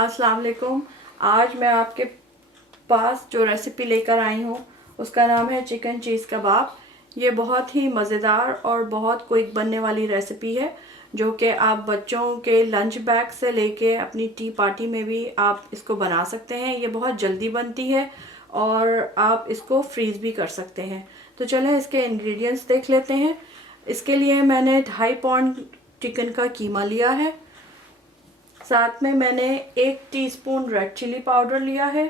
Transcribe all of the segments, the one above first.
अस्सलाम वालेकुम। आज मैं आपके पास जो रेसिपी लेकर आई हूँ उसका नाम है चिकन चीज़ कबाब। ये बहुत ही मज़ेदार और बहुत क्विक बनने वाली रेसिपी है जो कि आप बच्चों के लंच बैग से लेके अपनी टी पार्टी में भी आप इसको बना सकते हैं। ये बहुत जल्दी बनती है और आप इसको फ्रीज़ भी कर सकते हैं। तो चलें इसके इंग्रेडिएंट्स देख लेते हैं। इसके लिए मैंने 2.5 पाउंड चिकन का कीमा लिया है। साथ में मैंने 1 टीस्पून रेड चिली पाउडर लिया है,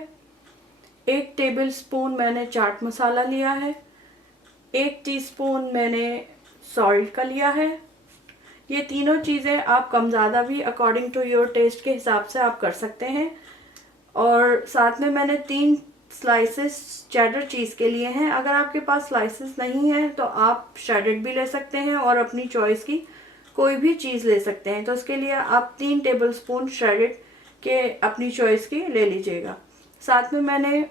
1 टेबलस्पून मैंने चाट मसाला लिया है, 1 टीस्पून मैंने सॉल्ट का लिया है। ये तीनों चीज़ें आप कम ज़्यादा भी अकॉर्डिंग टू योर टेस्ट के हिसाब से आप कर सकते हैं। और साथ में मैंने 3 स्लाइसेस चेडर चीज़ के लिए हैं। अगर आपके पास स्लाइसेस नहीं है तो आप श्रेडेड भी ले सकते हैं और अपनी चॉइस की कोई भी चीज़ ले सकते हैं। तो इसके लिए आप 3 टेबलस्पून श्रेडेड के अपनी चॉइस की ले लीजिएगा। साथ में मैंने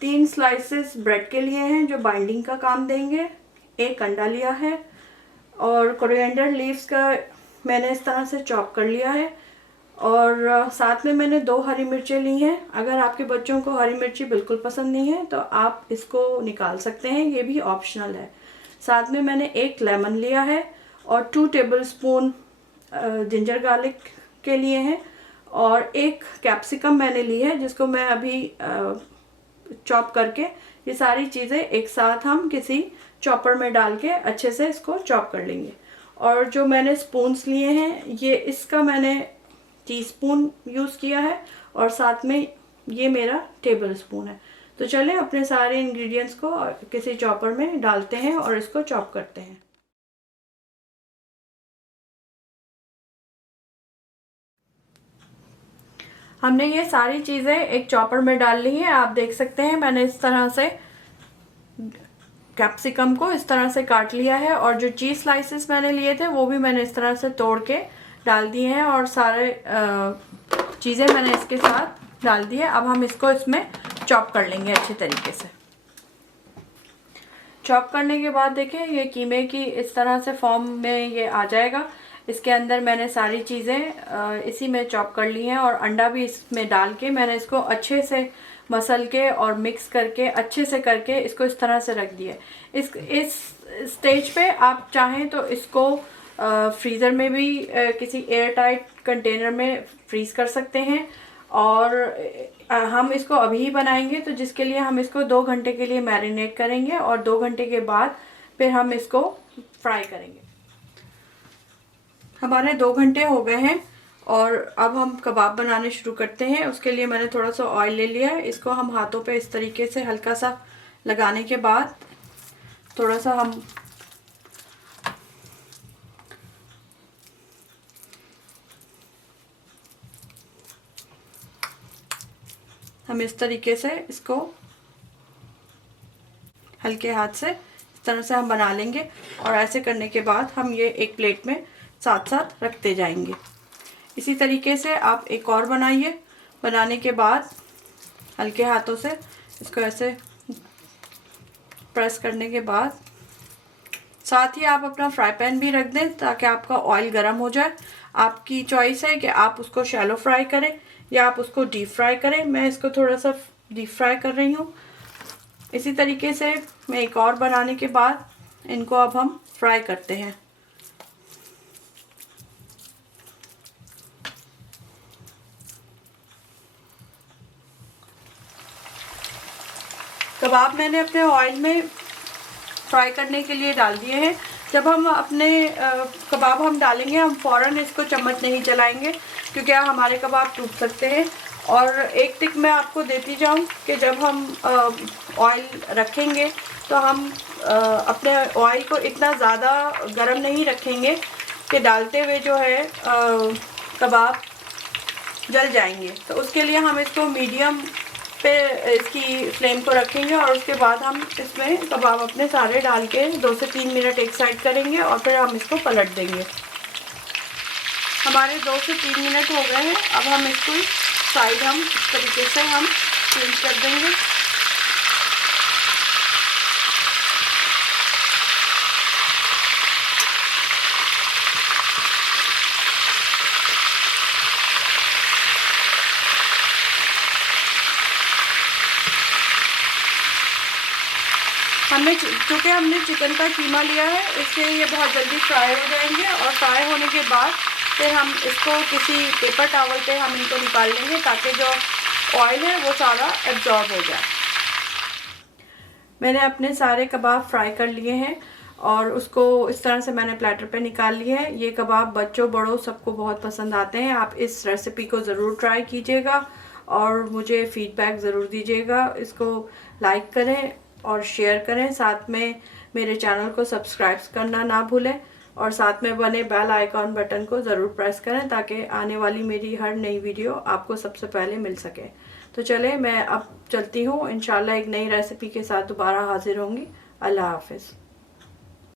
3 स्लाइसेस ब्रेड के लिए हैं जो बाइंडिंग का काम देंगे। 1 अंडा लिया है और कोरिएंडर लीव्स का मैंने इस तरह से चॉप कर लिया है। और साथ में मैंने 2 हरी मिर्चें ली हैं। अगर आपके बच्चों को हरी मिर्ची बिल्कुल पसंद नहीं है तो आप इसको निकाल सकते हैं, ये भी ऑप्शनल है। साथ में मैंने 1 लेमन लिया है और 2 टेबलस्पून जिंजर गार्लिक के लिए हैं और 1 कैप्सिकम मैंने ली है जिसको मैं अभी चॉप करके ये सारी चीज़ें एक साथ हम किसी चॉपर में डाल के अच्छे से इसको चॉप कर लेंगे। और जो मैंने स्पून्स लिए हैं ये इसका मैंने टीस्पून यूज़ किया है और साथ में ये मेरा टेबल स्पून है। तो चलें अपने सारे इंग्रेडिएंट्स को किसी चॉपर में डालते हैं और इसको चॉप करते हैं। हमने ये सारी चीज़ें एक चॉपर में डाल ली हैं। आप देख सकते हैं मैंने इस तरह से कैप्सिकम को इस तरह से काट लिया है और जो चीज़ स्लाइसेस मैंने लिए थे वो भी मैंने इस तरह से तोड़ के डाल दिए हैं और सारे चीज़ें मैंने इसके साथ डाल दी है। अब हम इसको इसमें चॉप कर लेंगे अच्छे तरीके से। चॉप करने के बाद देखिए ये कीमे की इस तरह से फॉर्म में ये आ जाएगा। इसके अंदर मैंने सारी चीज़ें इसी में चॉप कर ली हैं और अंडा भी इसमें डाल के मैंने इसको अच्छे से मसल के और मिक्स करके अच्छे से करके इसको इस तरह से रख दिया। इस स्टेज पे आप चाहें तो इसको फ्रीज़र में भी किसी एयर टाइट कंटेनर में फ्रीज़ कर सकते हैं और हम इसको अभी ही बनाएंगे तो जिसके लिए हम इसको 2 घंटे के लिए मैरिनेट करेंगे और 2 घंटे के बाद फिर हम इसको फ्राई करेंगे। हमारे 2 घंटे हो गए हैं और अब हम कबाब बनाने शुरू करते हैं। उसके लिए मैंने थोड़ा सा ऑयल ले लिया है। इसको हम हाथों पे इस तरीके से हल्का सा लगाने के बाद थोड़ा सा हम इस तरीके से इसको हल्के हाथ से इस तरह से हम बना लेंगे और ऐसे करने के बाद हम ये एक प्लेट में साथ साथ रखते जाएंगे। इसी तरीके से आप एक और बनाइए। बनाने के बाद हल्के हाथों से इसको ऐसे प्रेस करने के बाद साथ ही आप अपना फ्राई पैन भी रख दें ताकि आपका ऑयल गर्म हो जाए। आपकी चॉइस है कि आप उसको शैलो फ्राई करें या आप उसको डीप फ्राई करें। मैं इसको थोड़ा सा डीप फ्राई कर रही हूँ। इसी तरीके से मैं एक और बनाने के बाद इनको अब हम फ्राई करते हैं। कबाब मैंने अपने ऑयल में फ्राई करने के लिए डाल दिए हैं। जब हम अपने कबाब हम डालेंगे हम फ़ौरन इसको चम्मच नहीं चलाएंगे क्योंकि हमारे कबाब टूट सकते हैं। और एक टिप मैं आपको देती जाऊं कि जब हम ऑयल रखेंगे तो हम अपने ऑयल को इतना ज़्यादा गर्म नहीं रखेंगे कि डालते हुए जो है कबाब जल जाएंगे। तो उसके लिए हम इसको मीडियम पे इसकी फ्लेम को रखेंगे और उसके बाद हम इसमें कबाब अपने सारे डाल के 2 से 3 मिनट एक साइड करेंगे और फिर हम इसको पलट देंगे। हमारे 2 से 3 मिनट हो गए हैं। अब हम इसको साइड हम इस तरीके से हम चेंज कर देंगे। चूँकि हमने चिकन का कीमा लिया है, इसलिए ये बहुत जल्दी फ्राई हो जाएंगे। और फ्राई होने के बाद फिर हम इसको किसी पेपर टॉवल पे हम इनको निकाल लेंगे, ताकि जो ऑयल है वो सारा एब्जॉर्ब हो जाए। मैंने अपने सारे कबाब फ्राई कर लिए हैं और उसको इस तरह से मैंने प्लेटर पे निकाल लिया है। ये कबाब बच्चों बड़ों सबको बहुत पसंद आते हैं। आप इस रेसिपी को ज़रूर ट्राई कीजिएगा और मुझे फीडबैक ज़रूर दीजिएगा। इसको लाइक करें और शेयर करें, साथ में मेरे चैनल को सब्सक्राइब करना ना भूलें और साथ में बने बेल आइकॉन बटन को ज़रूर प्रेस करें, ताकि आने वाली मेरी हर नई वीडियो आपको सबसे पहले मिल सके। तो चले, मैं अब चलती हूँ। इंशाल्लाह एक नई रेसिपी के साथ दोबारा हाजिर होंगी। अल्लाह हाफिज़।